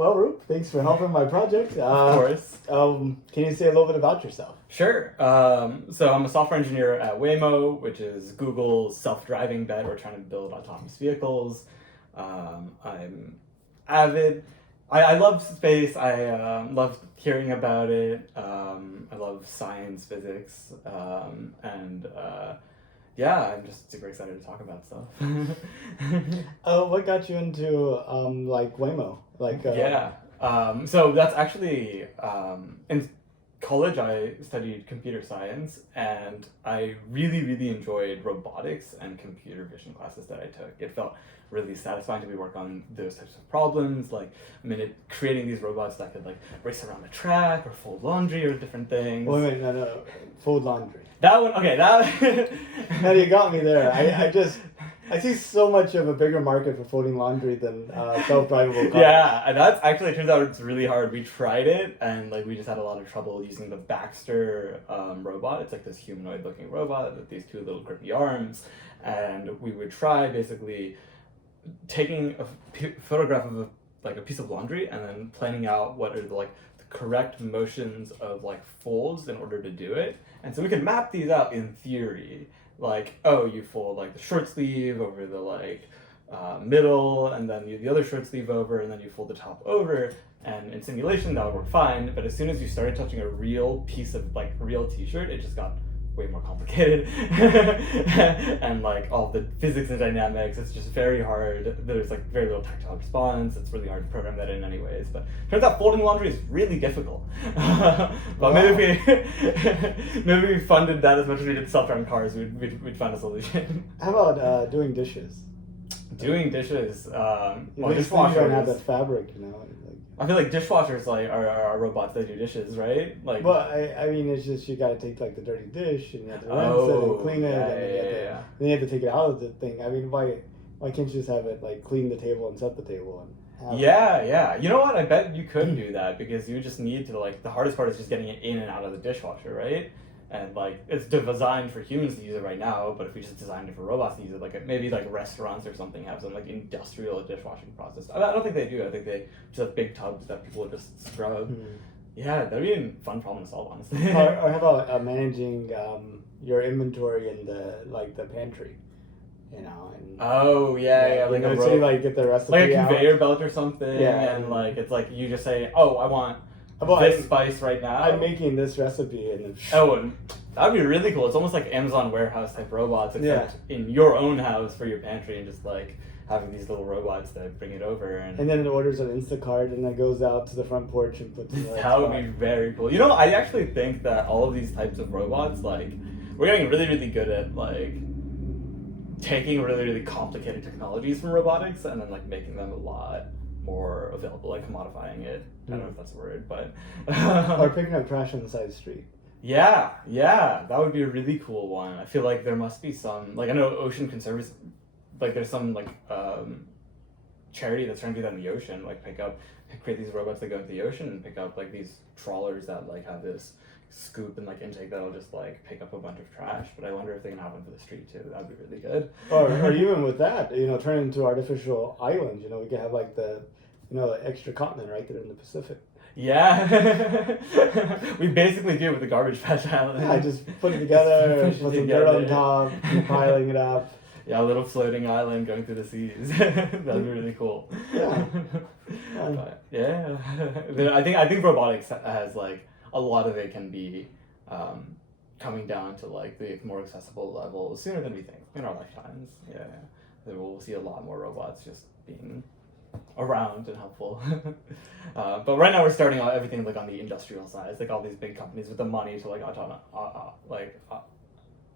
Well, Roop, thanks for helping my project. Of course. Can you say a little bit about yourself? Sure. So I'm a software engineer at Waymo, which is Google's self-driving bet. We're trying to build autonomous vehicles. I'm avid. I love space. I love hearing about it. I love science, physics, and yeah, I'm just super excited to talk about stuff. What got you into like Waymo? So that's actually in college I studied computer science, and I really enjoyed robotics and computer vision classes that I took. It felt really satisfying to be work on those types of problems, like creating these robots that could like race around a track or fold laundry or different things. Wait, no, fold laundry. That one, okay, that No, you got me there. I see so much of a bigger market for folding laundry than self-drivable cars. Yeah, and that's actually, it turns out it's really hard. We tried it, and like we just had a lot of trouble using the Baxter robot. It's like this humanoid-looking robot with these two little grippy arms, and we would try basically taking a photograph of a piece of laundry and then planning out what are the correct motions of like folds in order to do it. And so we could map these out in theory. Like, oh, you fold like the short sleeve over the middle, and then the other short sleeve over, and then you fold the top over. And in simulation that would work fine, but as soon as you started touching a real piece of real t-shirt, it just got way more complicated. And all the physics and dynamics, it's just very hard. There's very little tactile response. It's really hard to program that in anyways. But turns out folding laundry is really difficult. But wow. maybe we funded that as much as we did self-driving cars, we'd find a solution. How about doing dishes? Doing dishes, dishwashers. You don't have that fabric, I feel like dishwashers are robots that do dishes, right? Well, I mean, it's just you gotta take the dirty dish and you have to rinse it and clean it, and then you have to take it out of the thing. I mean, why can't you just have it clean the table and set the table and Yeah. You know what? I bet you could do that, because you just need to the hardest part is just getting it in and out of the dishwasher, right? And it's designed for humans to use it right now, but if we just designed it for robots to use it, maybe restaurants or something have some industrial dishwashing process. I don't think they do. I think they just have big tubs that people would just scrub. Yeah, that'd be a fun problem to solve, honestly. or how about managing your inventory in the pantry, And oh yeah, like a so you get the recipe like a conveyor out. belt or something, Yeah, and it's you just say, oh, I want this spice right now. I'm making this recipe, and and that'd be really cool. It's almost like Amazon warehouse type robots, except in your own house for your pantry, and just having these little robots that bring it over, and then it orders an Instacart, and then goes out to the front porch and puts it. That would be very cool. I actually think that all of these types of robots, we're getting really good at taking really complicated technologies from robotics and then making them a lot more available, commodifying it. I don't know if that's a word, but or picking up trash on the side of the street. Yeah, that would be a really cool one. I feel like there must be some, I know Ocean Conservancy, there's some charity that's trying to do that in the ocean, create these robots that go into the ocean and pick up these trawlers that have this scoop and intake that'll just pick up a bunch of trash. But I wonder if they can have one for the street too. That'd be really good. or even with that, turn it into artificial islands. We could have the extra continent right there in the Pacific. Yeah. We basically do it with the Garbage Patch Island. Yeah, just put it together, put some dirt on top, piling it up. Yeah, a little floating island going through the seas. That'd be really cool. Yeah. But yeah. I think robotics has a lot of it can be coming down to the more accessible level sooner than we think in our lifetimes. Yeah. We'll see a lot more robots just being around and helpful. But right now we're starting out everything on the industrial side. It's all these big companies with the money to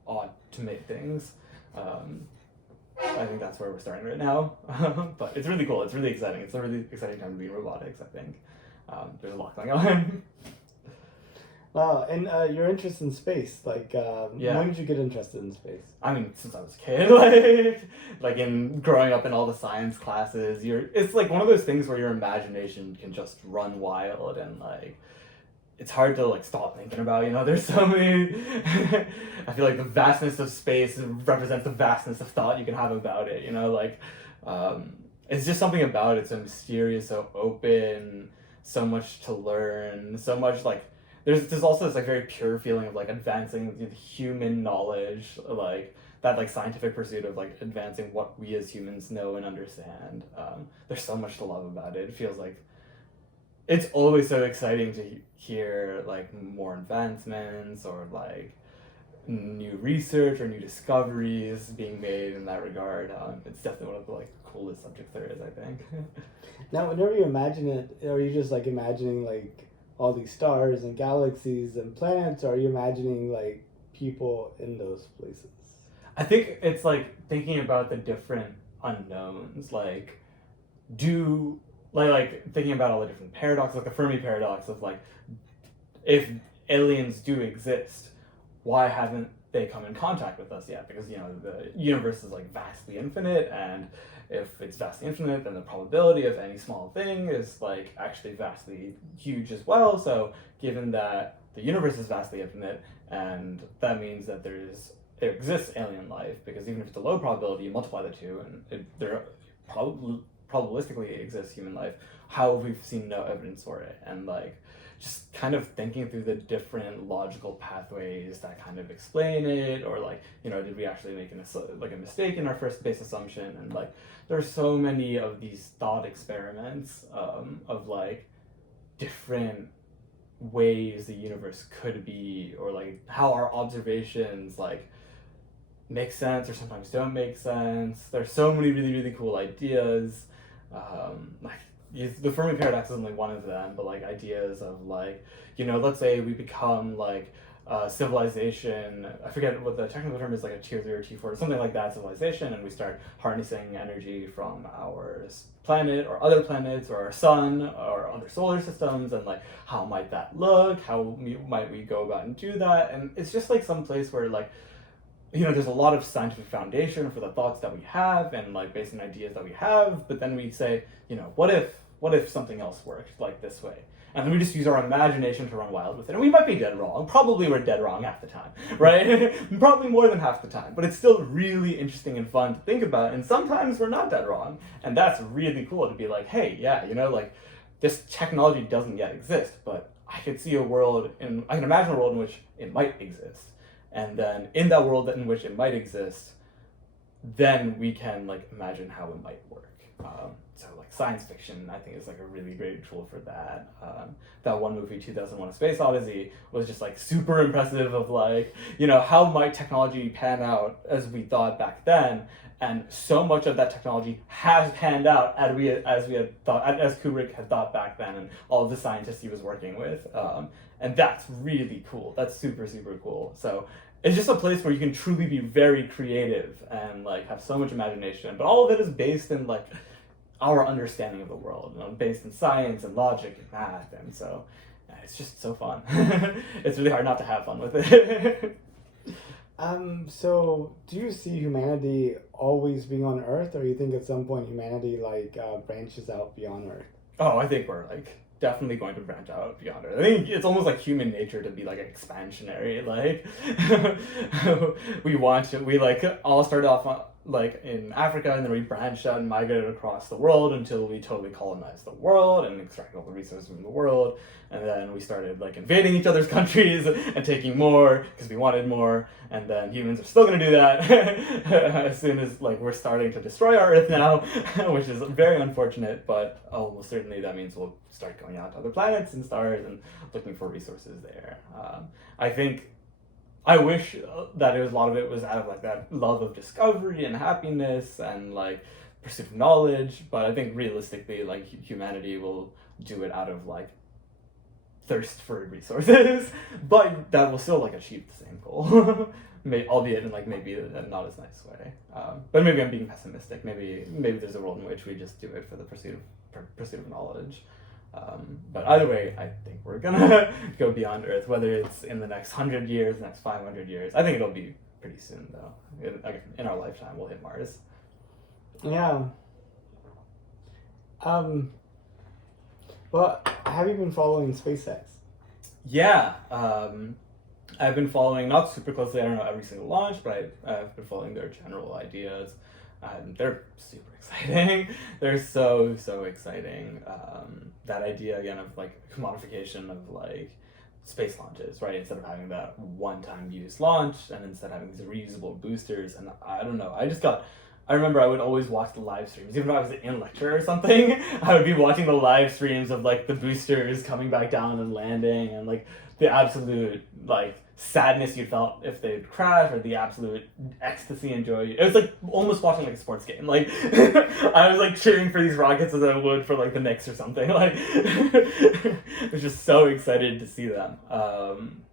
automate things. I think that's where we're starting right now. But it's really cool. It's really exciting. It's a really exciting time to be in robotics, I think. There's a lot going on. Wow, and your interest in space, when did you get interested in space? I mean, since I was a kid, in growing up in all the science classes, it's one of those things where your imagination can just run wild, and it's hard to stop thinking about. There's so many. I feel the vastness of space represents the vastness of thought you can have about it. it's just something about it so mysterious, so open, so much to learn, so much like there's also this like very pure feeling of like advancing the human knowledge, like that like scientific pursuit of like advancing what we as humans know and understand. There's so much to love about it. It feels like it's always so exciting to hear like more advancements or like new research or new discoveries being made in that regard. It's definitely one of the like coolest subjects there is, I think. Now, whenever you imagine it, are you just like imagining like all these stars and galaxies and planets, or are you imagining like people in those places? I think it's like thinking about the different unknowns, like do like thinking about all the different paradoxes, like the Fermi paradox of like if aliens do exist, why haven't they come in contact with us yet? Because the universe is like vastly infinite, and if it's vastly infinite, then the probability of any small thing is like actually vastly huge as well. So given that the universe is vastly infinite, and that means that there exists alien life, because even if it's a low probability, you multiply the two, and there probabilistically exists human life. How have we seen no evidence for it? And like just kind of thinking through the different logical pathways that kind of explain it, or like did we actually make a mistake in our first base assumption? And like there's so many of these thought experiments of like different ways the universe could be, or like how our observations like make sense or sometimes don't make sense. There's so many really, really cool ideas. Like the Fermi Paradox is only one of them, but like ideas of like, let's say we become like civilization, I forget what the technical term is, like a tier 3 or tier 4 or something like that, civilization, and we start harnessing energy from our planet or other planets or our sun or other solar systems, and like how might that look, how might we go about and do that? And it's just like some place where like there's a lot of scientific foundation for the thoughts that we have and like based on ideas that we have, but then we say, what if something else worked like this way? And then we just use our imagination to run wild with it. And we might be dead wrong. Probably we're dead wrong half the time, right? Probably more than half the time. But it's still really interesting and fun to think about. And sometimes we're not dead wrong. And that's really cool to be like, hey, yeah, like this technology doesn't yet exist, but I could see I can imagine a world in which it might exist. And then in that world in which it might exist, then we can like imagine how it might work. So like science fiction, I think, is like a really great tool for that. That one movie, 2001: A Space Odyssey, was just like super impressive of like, how might technology pan out as we thought back then. And so much of that technology has panned out as we had thought, as Kubrick had thought back then, and all of the scientists he was working with. And that's really cool. That's super, super cool. So it's just a place where you can truly be very creative and like have so much imagination, but all of it is based in like our understanding of the world, based in science and logic and math, and so it's just so fun. It's really hard not to have fun with it. So do you see humanity always being on Earth, or you think at some point humanity like branches out beyond Earth? Oh, I think we're like definitely going to branch out beyond Earth. I think it's almost like human nature to be like expansionary. Like we like all started off like in Africa, and then we branched out and migrated across the world until we totally colonized the world and extracted all the resources from the world. And then we started like invading each other's countries and taking more because we wanted more. And then humans are still going to do that as soon as like we're starting to destroy our Earth now, which is very unfortunate. But almost certainly that means we'll start going out to other planets and stars and looking for resources there. I wish that a lot of it was out of like that love of discovery and happiness and like pursuit of knowledge, but I think realistically like humanity will do it out of like thirst for resources, but that will still like achieve the same goal, albeit in like maybe a not as nice way. But maybe I'm being pessimistic. Maybe there's a world in which we just do it for the pursuit of knowledge. But either way, I think we're gonna go beyond Earth, whether it's in the next 100 years, next 500 years. I think it'll be pretty soon, though. In our lifetime, we'll hit Mars. Yeah. Well, have you been following SpaceX? Yeah. I've been following, not super closely, I don't know every single launch, but I've been following their general ideas. They're super exciting. They're so exciting. That idea again of like commodification of like space launches, right? Instead of having that one-time use launch, and instead having these reusable boosters. And I don't know. I remember I would always watch the live streams, even if I was in lecture or something. I would be watching the live streams of like the boosters coming back down and landing, and like the absolute like sadness you felt if they'd crash, or the absolute ecstasy and joy. It was like almost watching like a sports game. Like I was like cheering for these rockets as I would for like the Knicks or something. Like I was just so excited to see them.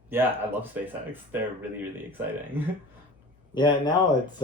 Yeah, I love SpaceX. They're really exciting. Yeah, now it's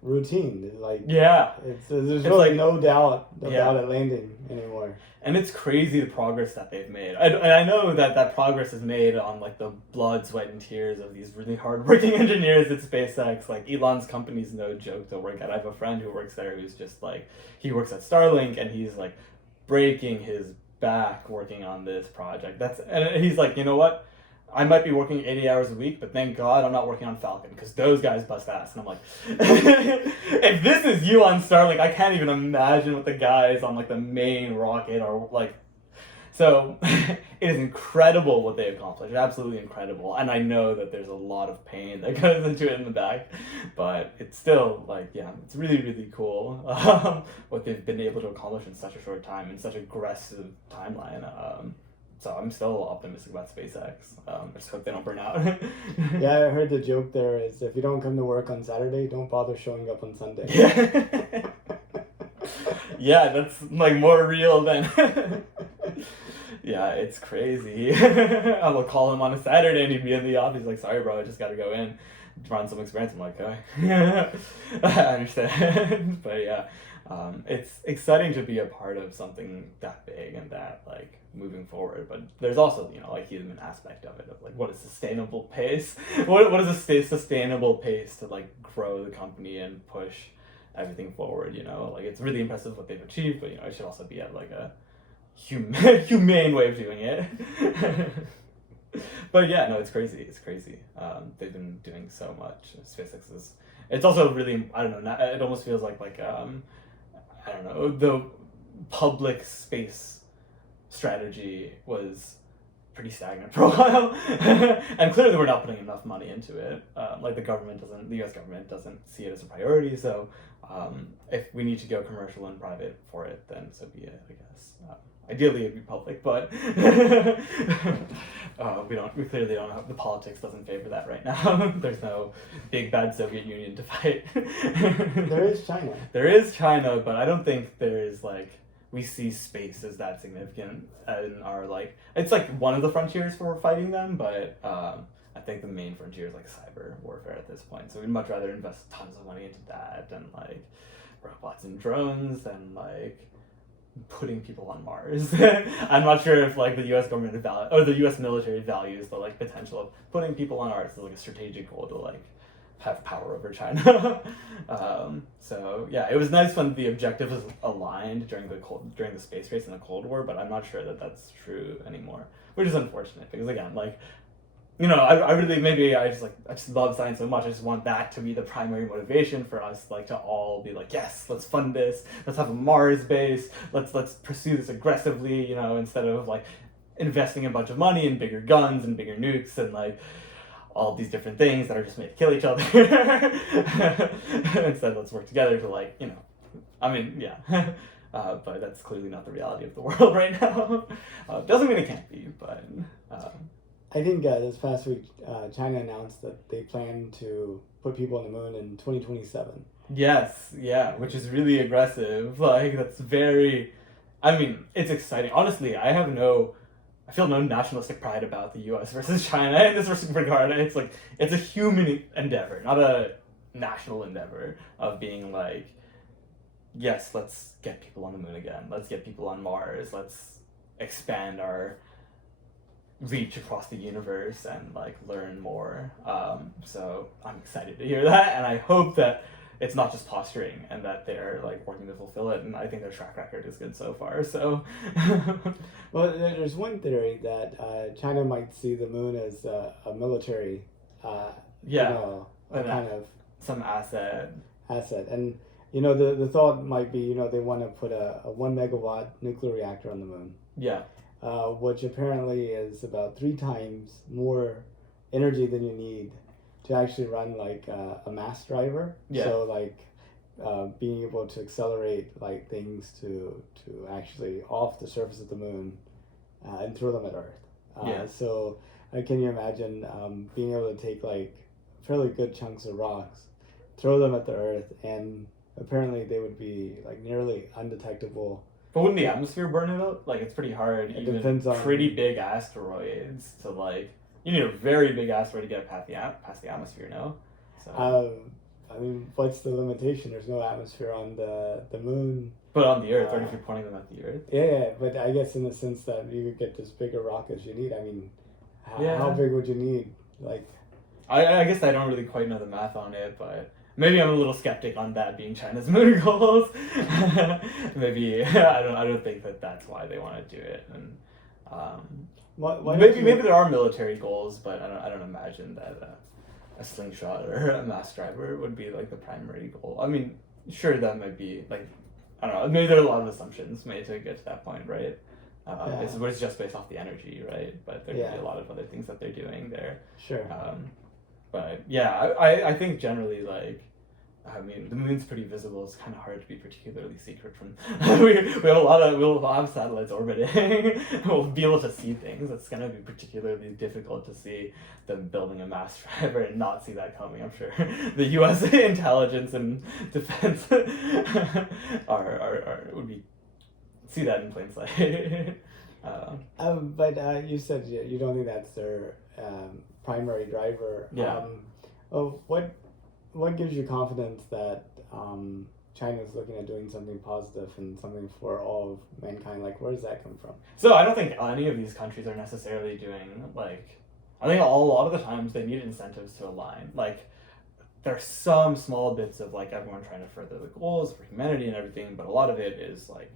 routine. Like yeah, there's really like, no doubt about it landing anymore. And it's crazy the progress that they've made. I know that progress is made on like the blood, sweat, and tears of these really hardworking engineers at SpaceX. Like Elon's company's no joke to work at. I have a friend who works there who's just like, he works at Starlink, and he's like breaking his back working on this project. And he's like, you know what? I might be working 80 hours a week, but thank God I'm not working on Falcon, because those guys bust ass. And I'm like, if this is you on Starlink, I can't even imagine what the guys on like the main rocket are like. So it is incredible what they accomplished. Absolutely incredible. And I know that there's a lot of pain that goes into it in the back, but it's still like, yeah, it's really cool what they've been able to accomplish in such a short time, in such an aggressive timeline. So I'm still optimistic about SpaceX. I just hope they don't burn out. Yeah, I heard the joke there is, if you don't come to work on Saturday, don't bother showing up on Sunday. Yeah, yeah, that's like more real than... Yeah, it's crazy. I will call him on a Saturday and he'd be in the office like, sorry bro, I just gotta go in, run some experience. I'm like, okay. I understand. But yeah, it's exciting to be a part of something that big and that like moving forward. But there's also, you know, like human aspect of it, of like what is sustainable pace? What is a sustainable pace to like grow the company and push everything forward, you know? Like it's really impressive what they've achieved, but you know, it should also be at like a humane way of doing it. But yeah, no, it's crazy. They've been doing so much. SpaceX is, it's also really, I don't know, it almost feels like I don't know, the public space strategy was pretty stagnant for a while. And clearly we're not putting enough money into it. Like the US government doesn't see it as a priority, so if we need to go commercial and private for it, then so be it, I guess. Ideally it'd be public, but we clearly don't have, the politics doesn't favor that right now. There's no big bad Soviet Union to fight. There is China. There is China, but I don't think there is like, we see space as that significant in our like, it's like one of the frontiers for fighting them, but I think the main frontier is like cyber warfare at this point. So we'd much rather invest tons of money into that and like robots and drones and like putting people on Mars. I'm not sure if like the U.S. government or the U.S. military values the like potential of putting people on Mars as like a strategic goal to like have power over China. So yeah, it was nice when the objective was aligned during the space race in the Cold War, but I'm not sure that that's true anymore, which is unfortunate because again, like, you know, I just love science so much. I just want that to be the primary motivation for us, like to all be like, yes, let's fund this. Let's have a Mars base. Let's pursue this aggressively, you know, instead of like investing a bunch of money in bigger guns and bigger nukes and like all these different things that are just made to kill each other. Instead, let's work together to like, you know, I mean, yeah. But that's clearly not the reality of the world right now. Doesn't mean it can't be, but... I think this past week, China announced that they plan to put people on the moon in 2027. Yes, yeah, which is really aggressive. Like, that's very... I mean, it's exciting. Honestly, I feel no nationalistic pride about the US versus China in this regard. It's like, it's a human endeavor, not a national endeavor of being like, yes, let's get people on the moon again. Let's get people on Mars. Let's expand our reach across the universe and like learn more. So I'm excited to hear that, and I hope that it's not just posturing and that they're like working to fulfill it, and I think their track record is good so far. So well, there's one theory that China might see the moon as a military yeah, you know, kind of some asset, and the thought might be, they want to put a 1 megawatt nuclear reactor on the moon. Yeah. Which apparently is about 3 times more energy than you need to actually run like a mass driver. Yeah. So like being able to accelerate like things to actually off the surface of the moon and throw them at Earth. So can you imagine being able to take like fairly good chunks of rocks, throw them at the Earth, and apparently they would be like nearly undetectable. But wouldn't the atmosphere burn it out? Like, it's pretty hard. It even depends on pretty big asteroids to like. You need a very big asteroid to get past the atmosphere, no? So. I mean, what's the limitation? There's no atmosphere on the moon. But on the Earth, or if you're pointing them at the Earth. Yeah, but I guess in the sense that you could get this bigger rock as you need. I mean, how big would you need? Like, I guess I don't really quite know the math on it, but maybe I'm a little skeptic on that being China's moon goals. Maybe I don't think that's why they want to do it. And maybe there are military goals, but I don't imagine that a slingshot or a mass driver would be like the primary goal. I mean, sure, that might be like, I don't know, maybe there are a lot of assumptions made to get to that point, right? It's just based off the energy, right? But there could be a lot of other things that they're doing there. Sure. But yeah, I think generally, like, I mean, the moon's pretty visible. It's kind of hard to be particularly secret from. We'll have satellites orbiting. We'll be able to see things. It's gonna be particularly difficult to see them building a mass driver and not see that coming. I'm sure the U.S. intelligence and defense would see that in plain sight. But you said you don't think that's their primary driver. Yeah. What gives you confidence that China is looking at doing something positive and something for all of mankind? Like, where does that come from? So I don't think any of these countries are necessarily doing, like, I think a lot of the times they need incentives to align. Like, there's some small bits of, like, everyone trying to further the goals for humanity and everything, but a lot of it is, like,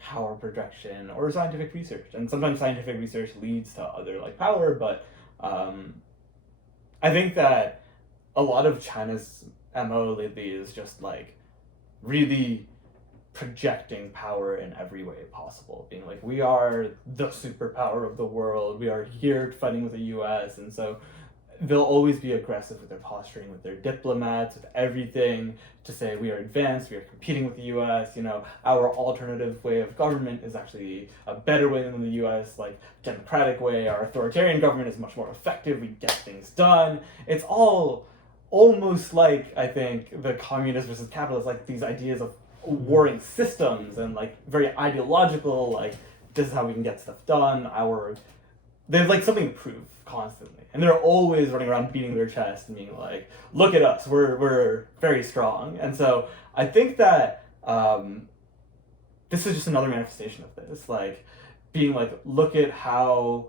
power projection or scientific research. And sometimes scientific research leads to other, like, power, but I think that a lot of China's MO lately is just like really projecting power in every way possible, being like, we are the superpower of the world, we are here fighting with the US, and so they'll always be aggressive with their posturing, with their diplomats, with everything, to say we are advanced, we are competing with the US, our alternative way of government is actually a better way than the US, like democratic way, our authoritarian government is much more effective, we get things done. It's all almost like, I think, the communist versus capitalist, like these ideas of warring systems and like very ideological, like this is how we can get stuff done, they have like something to prove constantly. And they're always running around beating their chest and being like, look at us, we're very strong. And so I think that this is just another manifestation of this, like being like, look at how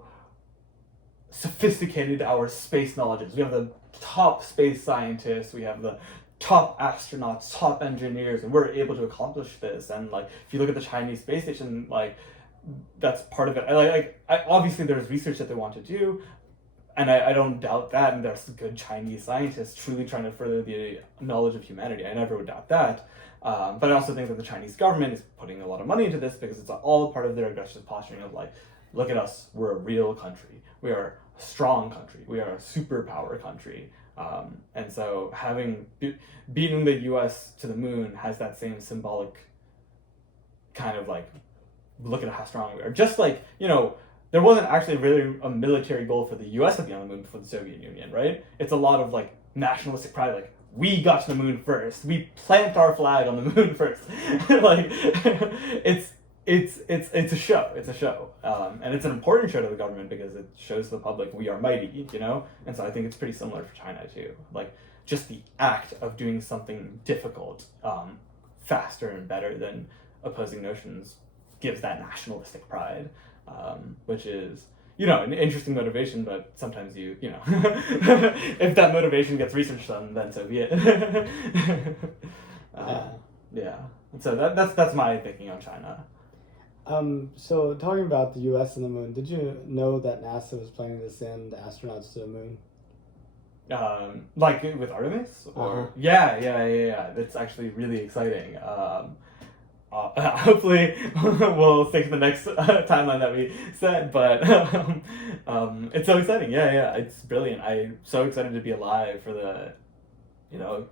sophisticated our space knowledge is. We have the top space scientists, we have the top astronauts, top engineers, and we're able to accomplish this. And like, if you look at the Chinese space station, like that's part of it. Obviously there's research that they want to do, and I don't doubt that, and there's good Chinese scientists truly trying to further the knowledge of humanity. I never would doubt that. But I also think that the Chinese government is putting a lot of money into this because it's all part of their aggressive posturing of like, look at us, we're a real country. We are a strong country. We are a superpower country. And so having beating the US to the moon has that same symbolic kind of like, look at how strong we are. Just like, there wasn't actually really a military goal for the US to be on the moon before the Soviet Union, right? It's a lot of like nationalistic pride, like, we got to the moon first. We plant our flag on the moon first. Like, it's a show. It's a show. And it's an important show to the government because it shows the public we are mighty, And so I think it's pretty similar for China too. Like, just the act of doing something difficult, faster and better than opposing notions gives that nationalistic pride, which is, an interesting motivation, but sometimes if that motivation gets research done, then so be it. Yeah. So that's my thinking on China. So talking about the U.S. and the moon, did you know that NASA was planning to send astronauts to the moon? Like with Artemis, or yeah. That's actually really exciting. Hopefully, we'll stick to the next timeline that we set. But it's so exciting. Yeah. It's brilliant. I'm so excited to be alive for the, you know,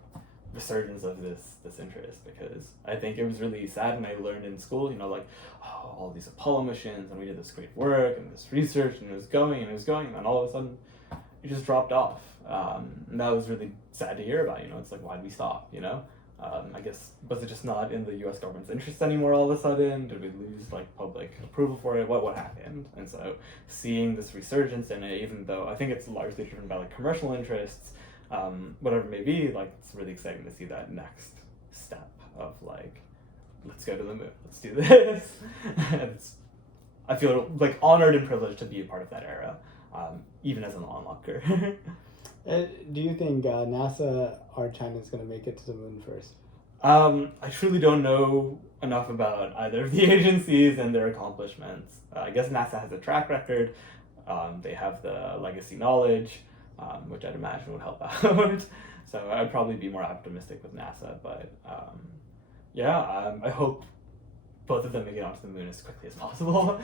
resurgence of this interest, because I think it was really sad when I learned in school, you know, like, oh, all these Apollo missions, and we did this great work and this research, and it was going, and then all of a sudden it just dropped off. And that was really sad to hear about, you know. It's like, why'd we stop, you know? I guess, was it just not in the US government's interest anymore all of a sudden? Did we lose like public approval for it? What happened? And so seeing this resurgence in it, even though I think it's largely driven by like commercial interests, whatever it may be, like, it's really exciting to see that next step of like, let's go to the moon, let's do this. And I feel like honored and privileged to be a part of that era, even as an onlooker. Do you think NASA or China is going to make it to the moon first? I truly don't know enough about either of the agencies and their accomplishments. I guess NASA has a track record. They have the legacy knowledge, which I'd imagine would help out. So I'd probably be more optimistic with NASA. But I hope both of them make it onto the moon as quickly as possible.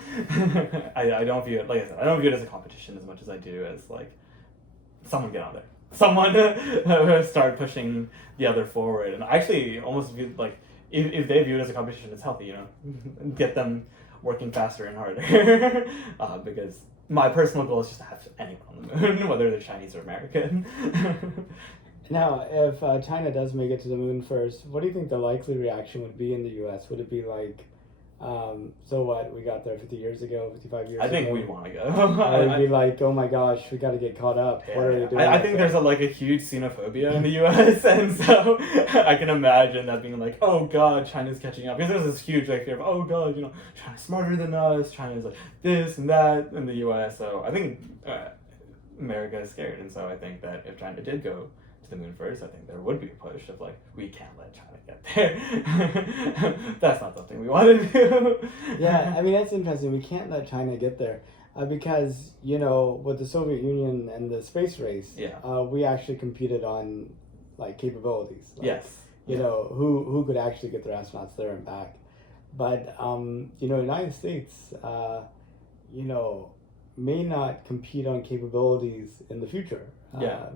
I don't view it, like I said, I don't view it as a competition as much as I do as like, someone get on there. Someone start pushing the other forward. And I actually almost view like, if they view it as a competition, it's healthy, you know, get them working faster and harder. Because my personal goal is just to have anyone on the moon, whether they're Chinese or American. Now, if China does make it to the moon first, what do you think the likely reaction would be in the US? Would it be like, so what, we got there 50 years ago, 55 years ago? I think we'd want to go. Or it'd be like, oh my gosh, we got to get caught up. Yeah, what are you doing? I think there's a huge xenophobia in the US, and so I can imagine that being like, oh god, China's catching up. Because there's this huge fear of, oh god, you know, China's smarter than us, China's like this and that in the US. So I think America is scared, and so I think that if China did go to the moon first, I think there would be a push of like, we can't let China get there. That's not something we want to do. Yeah, I mean, that's interesting. We can't let China get there because, you know, with the Soviet Union and the space race, we actually competed on like capabilities. Like, yes. You know, who could actually get their astronauts there and back. But, you know, United States, you know, may not compete on capabilities in the future.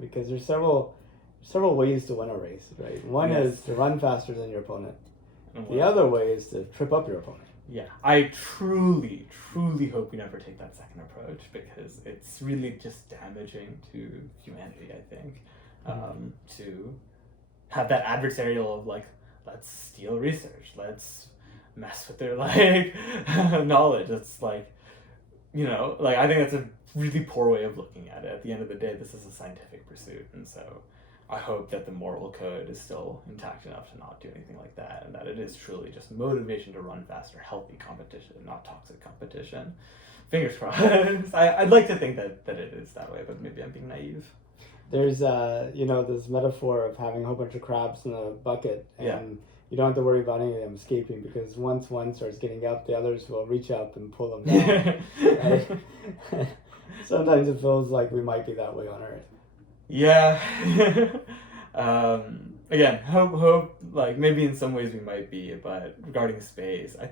Because there's several ways to win a race, right? One is to run faster than your opponent. The other way is to trip up your opponent. Yeah. I truly hope we never take that second approach, because it's really just damaging to humanity, I think. To have that adversarial of like, let's steal research, let's mess with their like knowledge. It's like, you know, like, I think that's a really poor way of looking at it. At the end of the day, this is a scientific pursuit, and so I hope that the moral code is still intact enough to not do anything like that, and that it is truly just motivation to run faster, healthy competition, not toxic competition. Fingers crossed. I'd like to think that it is that way, but maybe I'm being naive. There's you know, this metaphor of having a whole bunch of crabs in a bucket, and you don't have to worry about any of them escaping, because once one starts getting up, the others will reach up and pull them down. Right? Sometimes it feels like we might be that way on Earth. Yeah. Again, hope, like, maybe in some ways we might be, but regarding space, I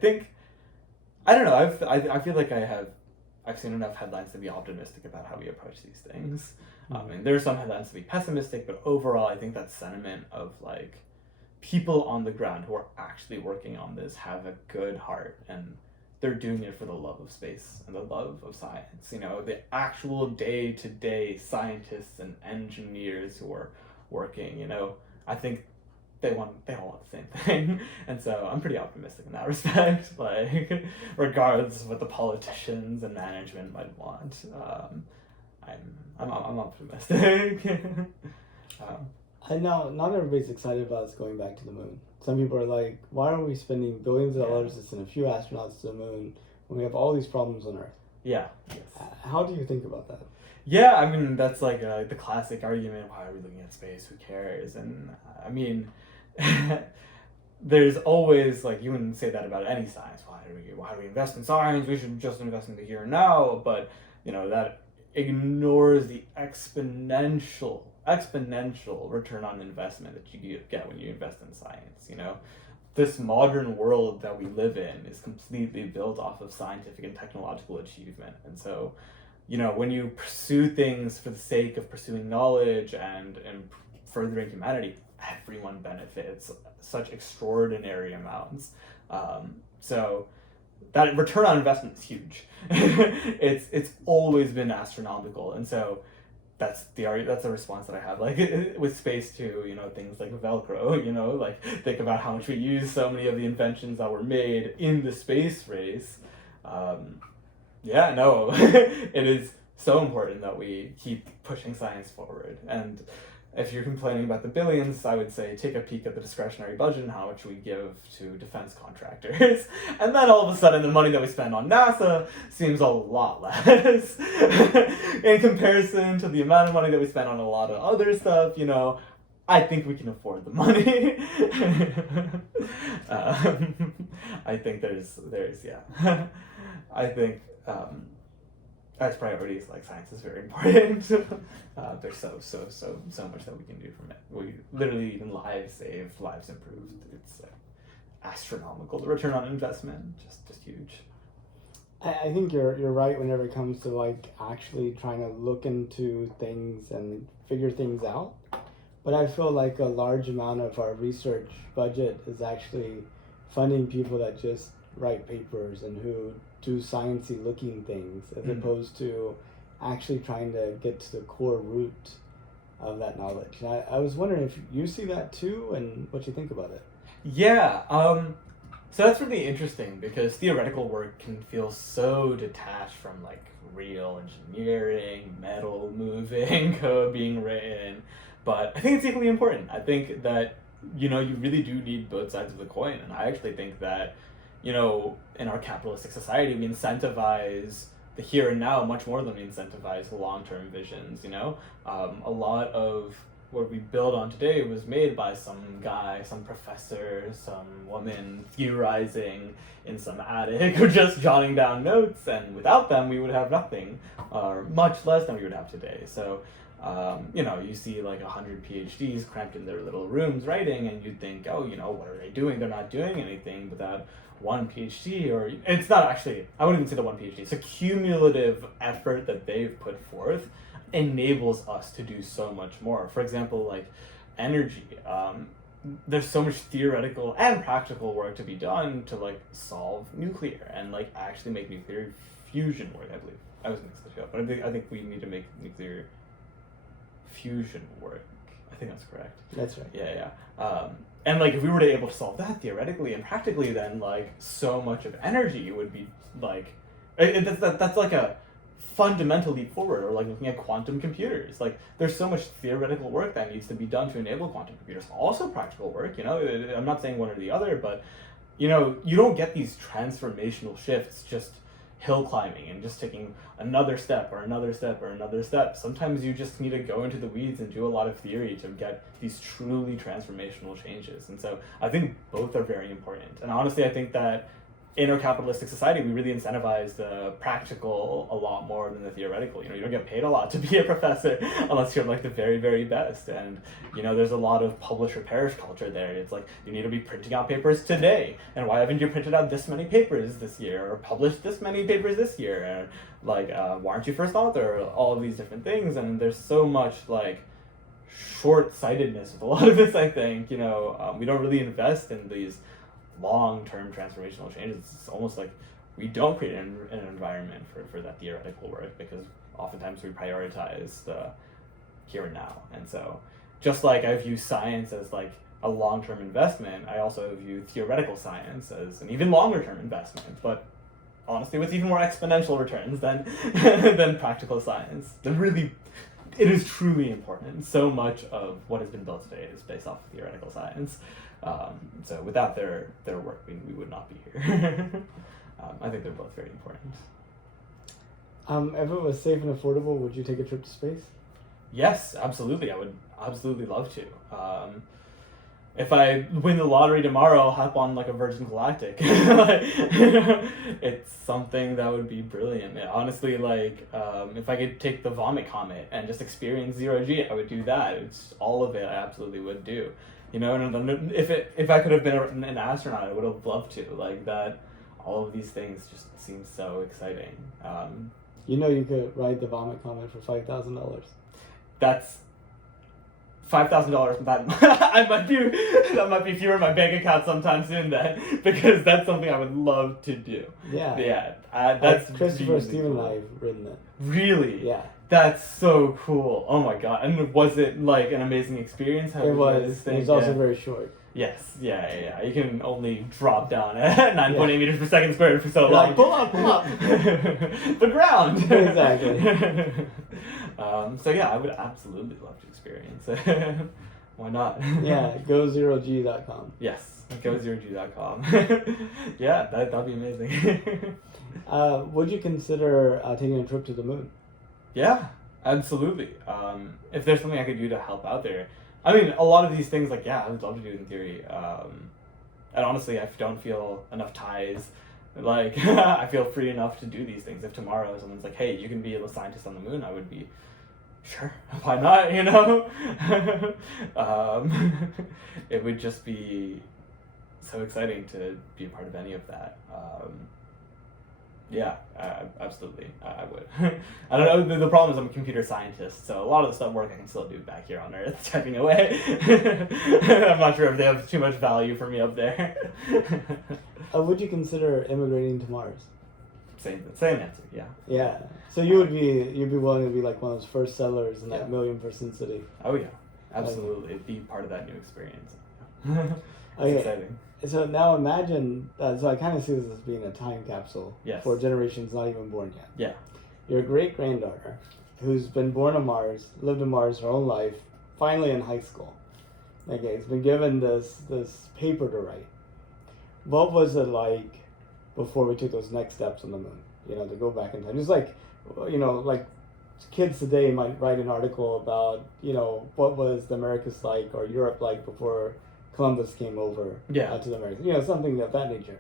don't know, I feel like I've seen enough headlines to be optimistic about how we approach these things. And there are some headlines to be pessimistic, but overall, I think that sentiment of like, people on the ground who are actually working on this have a good heart, and they're doing it for the love of space and the love of science. You know, the actual day-to-day scientists and engineers who are working, you know, I think they all want the same thing. And so I'm pretty optimistic in that respect, like, regardless of what the politicians and management might want. I'm optimistic. I know not everybody's excited about us going back to the moon. Some people are like, why are we spending billions of dollars to send a few astronauts to the moon when we have all these problems on Earth? Yeah. How do you think about that? Yeah, I mean, that's like the classic argument, why are we looking at space, who cares? And I mean, there's always, like, you wouldn't say that about any science. Why do we invest in science? We should just invest in the here and now. But, you know, that ignores the exponential exponential return on investment that you get when you invest in science. This modern world that we live in is completely built off of scientific and technological achievement. And so, when you pursue things for the sake of pursuing knowledge and furthering humanity, everyone benefits such extraordinary amounts. So that return on investment is huge. It's always been astronomical. And so that's the response that I have. Like with space too, things like Velcro, like think about how much we use so many of the inventions that were made in the space race. It is so important that we keep pushing science forward. And if you're complaining about the billions, I would say take a peek at the discretionary budget and how much we give to defense contractors. And then all of a sudden the money that we spend on NASA seems a lot less in comparison to the amount of money that we spend on a lot of other stuff. I think we can afford the money. I think there's I think as priorities, like science is very important. There's so much that we can do from it. We literally even lives saved, lives improved. It's astronomical. The return on investment, just huge. I think you're right whenever it comes to like actually trying to look into things and figure things out. But I feel like a large amount of our research budget is actually funding people that just write papers and who do sciencey looking things, as opposed to actually trying to get to the core root of that knowledge. And I was wondering if you see that too, and what you think about it. Yeah, so that's really interesting because theoretical work can feel so detached from like real engineering, metal moving, code being written, but I think it's equally important. I think that, you really do need both sides of the coin, and I actually think that in our capitalistic society, we incentivize the here and now much more than we incentivize long-term visions, A lot of what we build on today was made by some guy, some professor, some woman theorizing in some attic or just jotting down notes, and without them, we would have nothing, or much less than we would have today. So, you see like 100 PhDs cramped in their little rooms writing, and you'd think, oh, what are they doing? They're not doing anything, but that one PhD, or it's not actually, I wouldn't even say the one PhD, it's a cumulative effort that they've put forth enables us to do so much more. For example, like energy, there's so much theoretical and practical work to be done to like solve nuclear and like actually make nuclear fusion work. I believe I was mixed it up, but I think we need to make nuclear fusion work. I think that's correct. That's right. Yeah. And like if we were to able to solve that theoretically and practically, then like so much of energy would be like that's like a fundamental leap forward. Or like looking at quantum computers, like there's so much theoretical work that needs to be done to enable quantum computers. Also practical work, I'm not saying one or the other, but you don't get these transformational shifts just hill climbing and just taking another step or another step or another step. Sometimes you just need to go into the weeds and do a lot of theory to get these truly transformational changes. And so I think both are very important. And honestly, I think that in our capitalistic society, we really incentivize the practical a lot more than the theoretical. You don't get paid a lot to be a professor unless you're like the very, very best. And, there's a lot of publish or perish culture there. It's like, you need to be printing out papers today. And why haven't you printed out this many papers this year or published this many papers this year? And like, why aren't you first author? All of these different things. And there's so much like short-sightedness with a lot of this, I think. We don't really invest in these long-term transformational changes. It's almost like we don't create an environment for that theoretical work because oftentimes we prioritize the here and now. And so just like I view science as like a long-term investment, I also view theoretical science as an even longer-term investment, but honestly with even more exponential returns than than practical science. It is truly important. So much of what has been built today is based off of theoretical science. So without their work, we would not be here. I think they're both very important. If it was safe and affordable, would you take a trip to space? Yes, absolutely. I would absolutely love to. if I win the lottery tomorrow, I'll hop on like a Virgin Galactic. It's something that would be brilliant. And honestly, like if I could take the Vomit Comet and just experience 0G, I would do that. It's all of it. I absolutely would do. You know, and if I could have been an astronaut, I would have loved to. Like that, all of these things just seem so exciting. You know, you could ride the Vomit Comet for $5,000. That's $5,000. That might be fewer in my bank account sometime soon. Then, because that's something I would love to do. Yeah. That's Christopher really Stephen cool. and I have ridden it. Really? Yeah. That's so cool. Oh my god. And was it like an amazing experience? It was. It was also very short. Yes. Yeah. You can only drop down at 9.8 meters per second squared for so long. Like, pull up. The ground. Exactly. So yeah, I would absolutely love to experience it. Why not? Yeah, go0g.com. Yes, go0g.com. Yeah, that'd be amazing. Would you consider taking a trip to the moon? Yeah, absolutely. If there's something I could do to help out there. I mean, a lot of these things, like, yeah, I would love to do in theory. And honestly, I don't feel enough ties. Like, I feel free enough to do these things. If tomorrow someone's like, hey, you can be a scientist on the moon, I would be, sure, why not, you know? It would just be so exciting to be a part of any of that. Yeah, absolutely, I would. I don't know, the problem is I'm a computer scientist, so a lot of the stuff work I can still do back here on Earth, typing away. I'm not sure if they have too much value for me up there. Would you consider immigrating to Mars? Same answer, yeah. Yeah. So you'd be willing to be like one of those first settlers in that Yeah. 1,000,000-person city. Oh yeah, absolutely. Be part of that new experience. It's Okay. exciting. So now imagine, so I kind of see this as being a time capsule Yes. for generations not even born yet. Yeah. Your great-granddaughter, who's been born on Mars, lived on Mars her own life, finally in high school. Okay, has been given this paper to write. What was it like before we took those next steps on the moon? You know, to go back in time. It's like, you know, like kids today might write an article about, you know, what was the Americas like or Europe like before Columbus came over to the Americas. You know, something of that nature.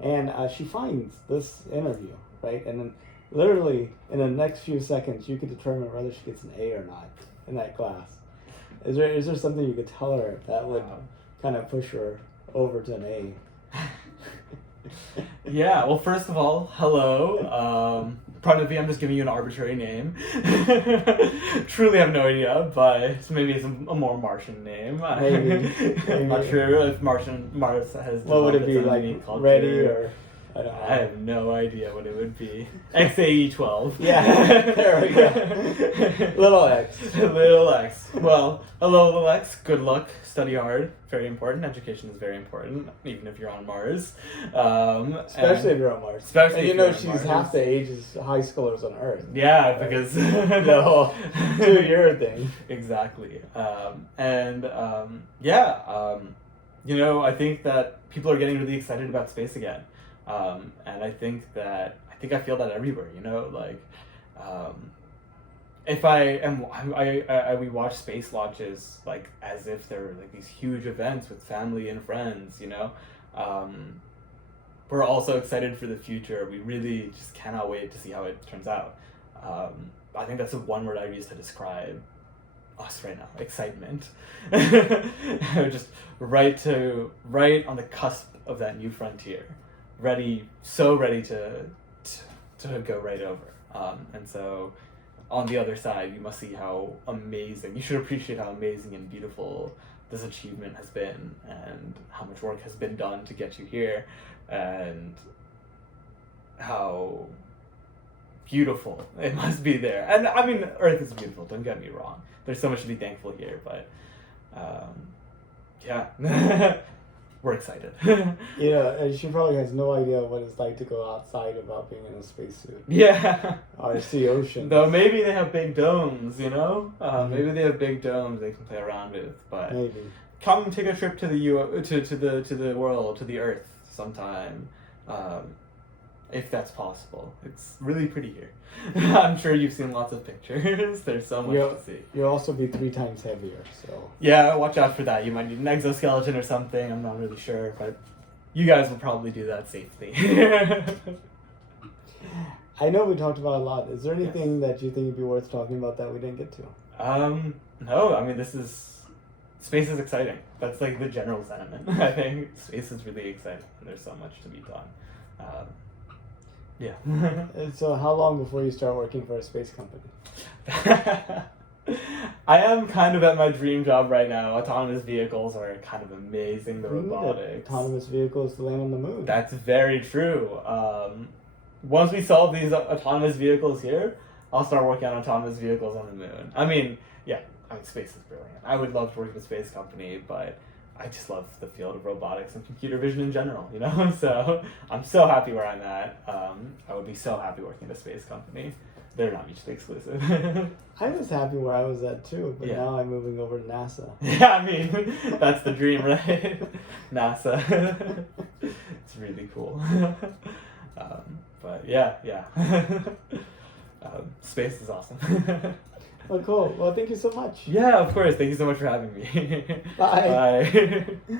And she finds this interview, right? And then literally in the next few seconds, you could determine whether she gets an A or not in that class. Is there something you could tell her that would kind of push her over to an A? Yeah, well, first of all, hello. Pardon me, I'm just giving you an arbitrary name. Truly have no idea, but maybe it's a more Martian name. Maybe. I'm not sure if Mars has. What would it be, like Ready or? I don't know. I have no idea what it would be. XAE12. Yeah, there we go. Little X. Little X. Well, hello, little X. Good luck. Study hard. Very important. Education is very important, even if you're on Mars. Especially if you're on Mars. Especially and if you know you're on she's Mars. half the age as high schoolers on Earth. Yeah, because the whole 2-year thing. Exactly. You know, I think that people are getting really excited about space again. And I feel that everywhere, you know, like, we watch space launches like as if they're like these huge events with family and friends, you know. We're also excited for the future. We really just cannot wait to see how it turns out. I think that's the one word I use to describe us right now: excitement. Just right on the cusp of that new frontier. So ready to go right over. And so on the other side, you must see how amazing, you should appreciate how amazing and beautiful this achievement has been and how much work has been done to get you here and how beautiful it must be there. And I mean, Earth is beautiful, don't get me wrong. There's so much to be thankful here, but yeah. We're excited. Yeah, and she probably has no idea what it's like to go outside without being in a spacesuit. Yeah. Or see oceans. Though maybe they have big domes, you know? Maybe they have big domes they can play around with. But maybe. Come take a trip to the world, to the Earth sometime. if that's possible. It's really pretty here. I'm sure you've seen lots of pictures. There's so much to see. You'll also be 3 times heavier, so... Yeah, watch out for that. You might need an exoskeleton or something. I'm not really sure, but you guys will probably do that safely. I know we talked about a lot. Is there anything that you think would be worth talking about that we didn't get to? No, I mean, space is exciting. That's like the general sentiment. I think space is really exciting, and there's so much to be done. Yeah. And so how long before you start working for a space company? I am kind of at my dream job right now. Autonomous vehicles are kind of amazing, the robotics. Autonomous vehicles to land on the moon. That's very true. Once we solve these autonomous vehicles here, I'll start working on autonomous vehicles on the moon. I mean, space is brilliant. I would love to work with a space company, but I just love the field of robotics and computer vision in general, you know? So I'm so happy where I'm at. I would be so happy working at a space company. They're not mutually exclusive. I was happy where I was at too, but now I'm moving over to NASA. Yeah, I mean, that's the dream, right? NASA. It's really cool. But yeah. Space is awesome. Well, cool. Well, thank you so much. Yeah, of course. Thank you so much for having me. Bye. Bye.